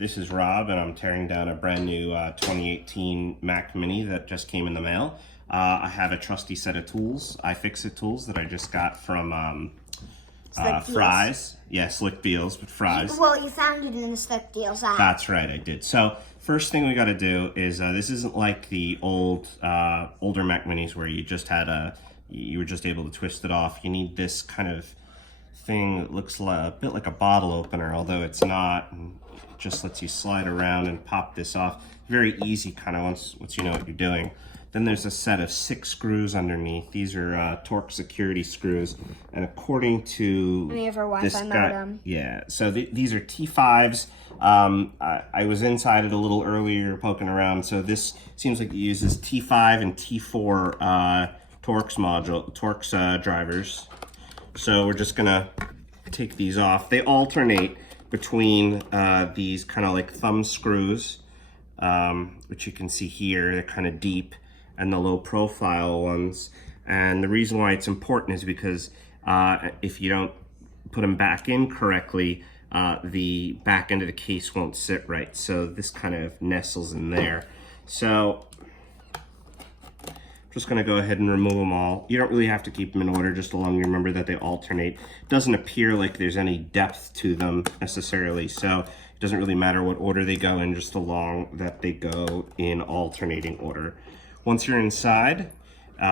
This is Rob, and I'm tearing down a brand new 2018 Mac Mini that just came in the mail. I have a trusty set of tools, iFixit tools, that I just got from Fry's. Yeah, Slick Deals, but Fry's. Well, you found it in the Slick Deals app. That's right, I did. So first thing we got to do is this isn't like the older Mac Minis where you just had you were just able to twist it off. You need this kind of thing that looks a bit like a bottle opener, although it's not. And it just lets you slide around and pop this off. Very easy, kind of once you know what you're doing. Then there's a set of 6 screws underneath. These are torque security screws, and according to this guy, yeah. So these are T5s. I was inside it a little earlier, poking around. So this seems like it uses T5 and T4 Torx drivers. So we're just gonna take these off. They alternate between these kind of like thumb screws, which you can see here. They're kind of deep, and the low profile ones. And the reason why it's important is because if you don't put them back in correctly, the back end of the case won't sit right. So this kind of nestles in there. So I'm just gonna go ahead and remove them all. You don't really have to keep them in order, just as long as you remember that they alternate. It doesn't appear like there's any depth to them necessarily, so it doesn't really matter what order they go in, just along that they go in alternating order. Once you're inside, you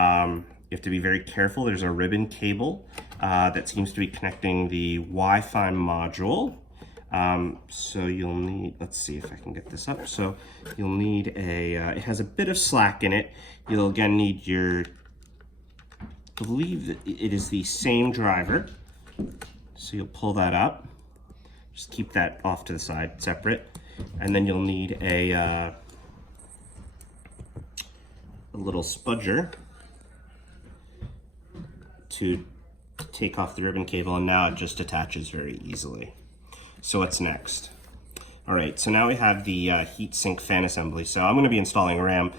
have to be very careful. There's a ribbon cable that seems to be connecting the Wi-Fi module. So you'll need, let's see if I can get this up. So you'll need it has a bit of slack in it. You'll again need I believe that it is the same driver. So you'll pull that up. Just keep that off to the side, separate. And then you'll need a little spudger to take off the ribbon cable, and now it just attaches very easily. So what's next? All right, so now we have the heatsink fan assembly. So I'm gonna be installing RAM.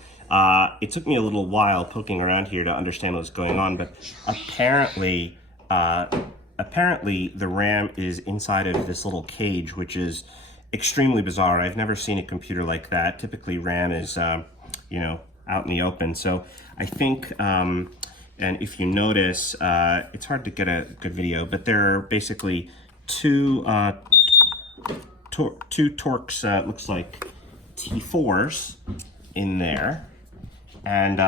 It took me a little while poking around here to understand what's going on, but apparently the RAM is inside of this little cage, which is extremely bizarre. I've never seen a computer like that. Typically RAM is, you know, out in the open. So I think, and if you notice, it's hard to get a good video, but there are basically two Torx, looks like T4s in there. And